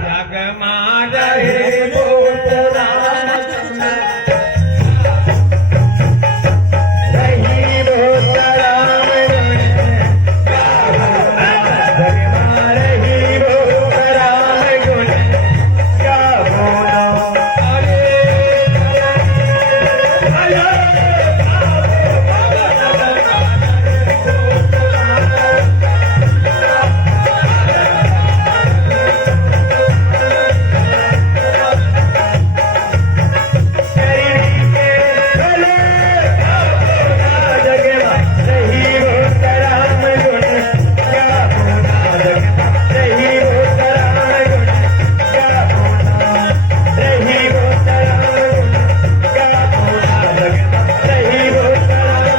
जग मां रहे भूत राम रही भूत राम जग मां रही भूत राम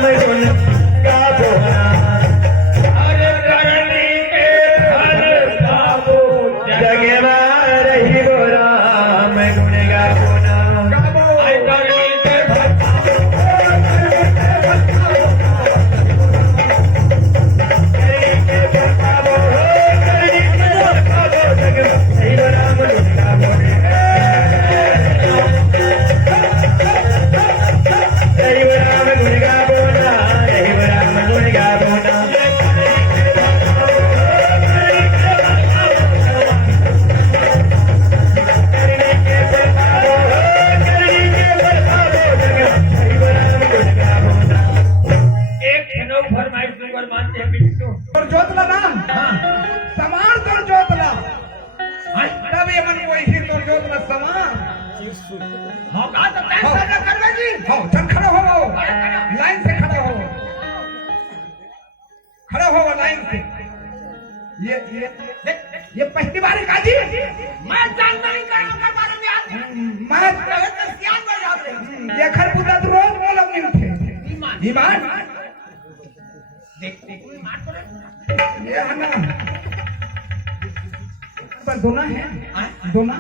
गुण गावो अरे ये पहली बार है काजी मैं जानता नहीं कहां कर बारे में याद मैं तो सियान पर याद रही ये खरबूजा तो रोज बोलब नहीं उठे ईमान देख कोई मार पड़े ये है ना पर दोना है दोना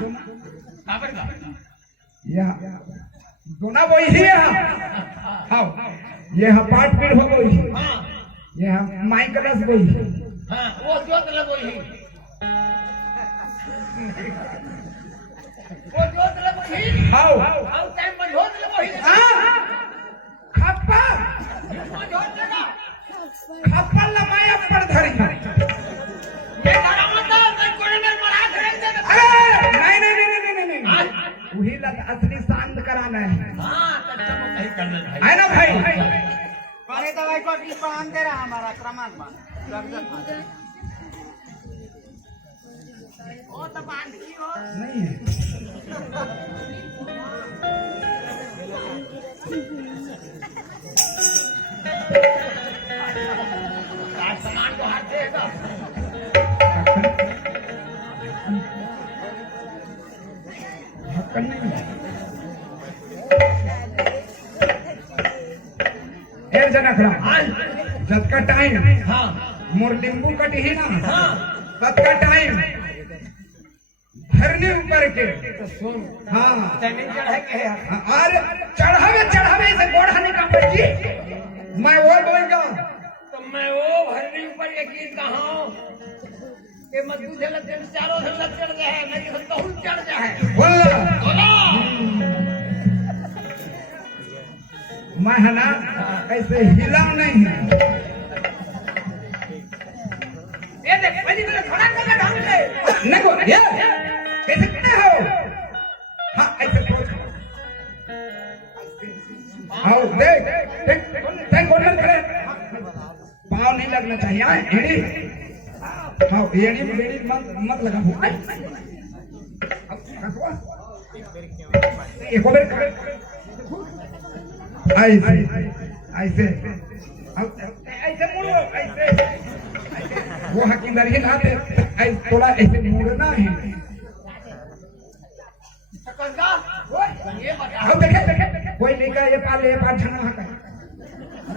काबर का या दोना वही है हां ये है पाट पीड़ हो गई हां ये है माइक रस गई हां वो जोत लगोई वो जोत लगोई हाउ टाइम में जोत लगोई हां खप्पा जोत लगा खप्पा लमाया पर धरी मैं धरामता मैं कोने में मरा धरे दे नहीं वही लग असली शांत कराना है हां तब सही करना है ना भाई पानी दवाई को भी पान दे रहा हमारा क्रमांक में ओ तो पान की हो नहीं है सामान को हाथ देगा एक जना खड़ा जब का टाइम हाँ मोर नींबू कटी ही ना हाँ तब का टाइम भरने ऊपर के तो सुन हाँ चढ़े के अरे चढ़ावे से गोढ़ा नहीं काम जी मैं वो बोलूंगा तो मैं वो भरने ऊपर के गीत कहां के मधु से लग चारों से लग चढ़ जाए मेरी तो बहुत चढ़ जाए बोला मैं है ना ऐसे हिला नहीं है ये देख पहली बार खड़ा कर ढंग से देखो ये कैसे खड़े हो हां ऐसे सोच आओ देख देख कौन खड़े पाँव नहीं लगना चाहिए एड़ी हां एड़ी मत लगा एक और खड़े ऐसे ऐसे ऐसे मुड़ो ऐसे वो हकीदारी के नाते ऐसे थोड़ा ऐसे मुड़ना है ये बताओ देखे कोई लेका ये पाल छना का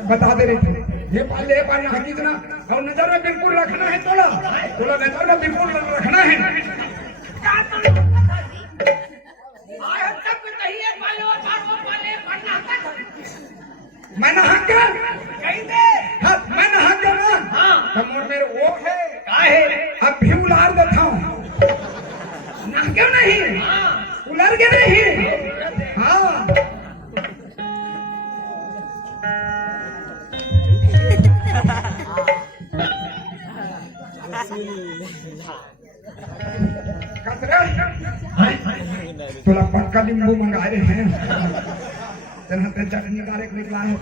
बता दे रहे थे ये पाल ले पाल यहाँ कितना और नजर में बिल्कुल रखना है थोड़ा नजर में बिल्कुल रखना है मैं ना हक कहीं दे हां मैं ना हक ना हां तो मोर मेरे वो है काहे अब भी उलार देता हूं ना क्यों नहीं उलर के नहीं हाँ थोड़ा पक्का नींबू मंगा रहे हैं चल पे चटनी डायरेक्ट निकला है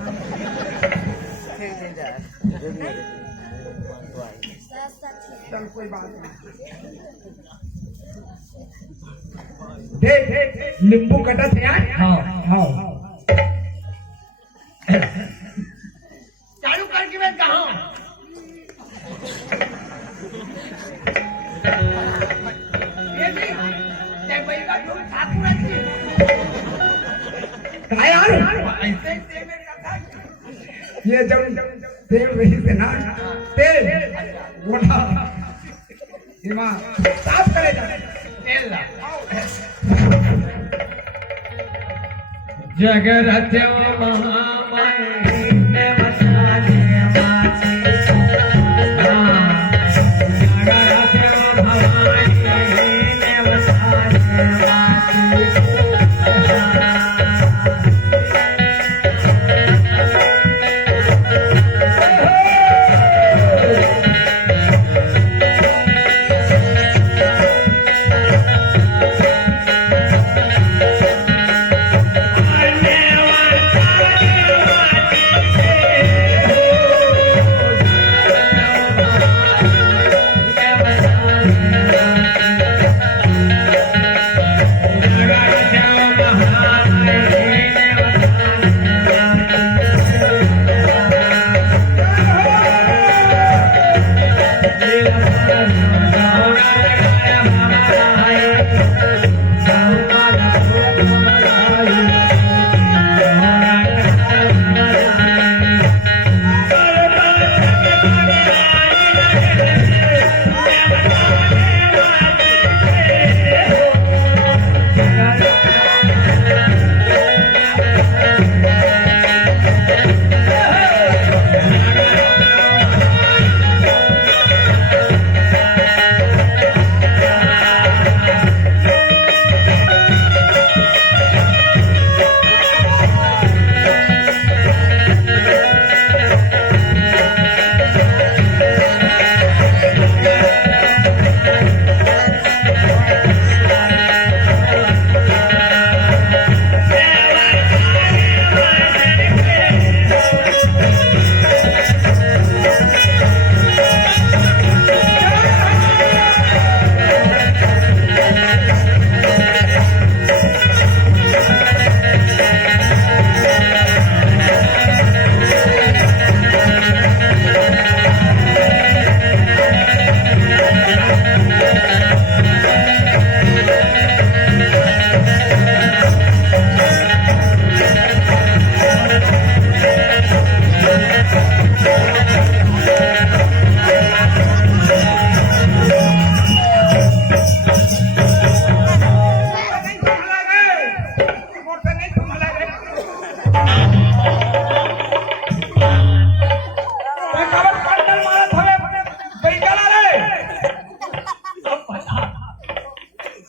चल कोई बात नहीं देख नींबू कटा थे हाँ हाँ चालू करके मैं कहा यार ये जब तेल रही से ना तेल बोला हिमा साफ करे जा तेल ला जगरत्यो महामाई ने वसाने माते जगरत्यो भवानी ने वसाने माते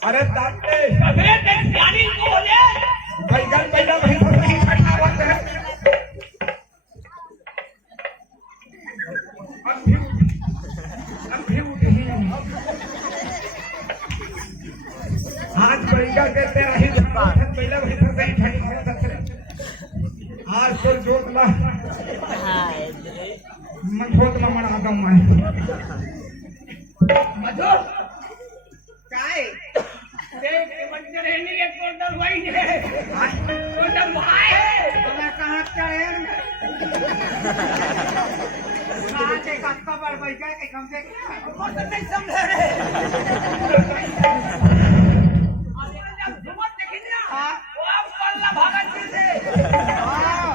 अरे ताते अबे तेरे प्यारी को बोले बैगन पैदा वही पर नहीं छटना होता है अब भी उठी आज बैगा कहते रही पहले वही पर नहीं छटना होता आज तो जोतला मन जोत में मना दम मैं मधु काय देख ये मंजर है नहीं एक टोटल वाइन है टोटल भाई है मैं कहां चढ़े कहां से कक्का पर बैठ गए कि कम से और तो नहीं समझ रहे अरे जब झुमर देखिए ना हां वो पल्ला भागत से हां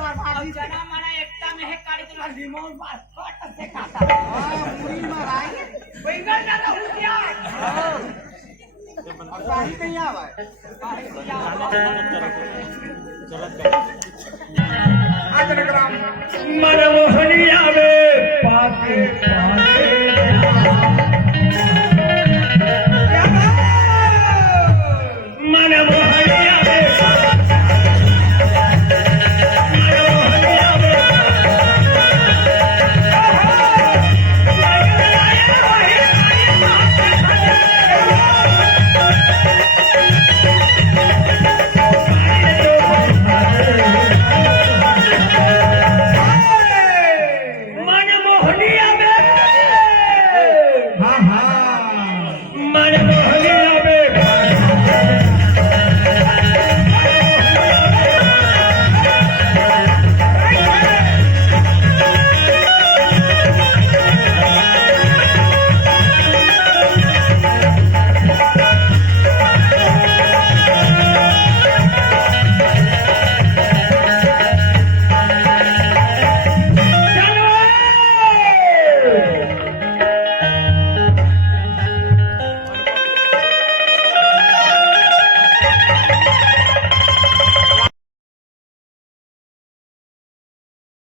बहुत भागी जना मारा एकता में है काड़ी तो रिमोट बात कट से खाता हां मुड़ी माराई बैगन ना हुसिया हां और पानी कहीं आवा आज नगराम मनमोहनिया में पाके पाके क्या मन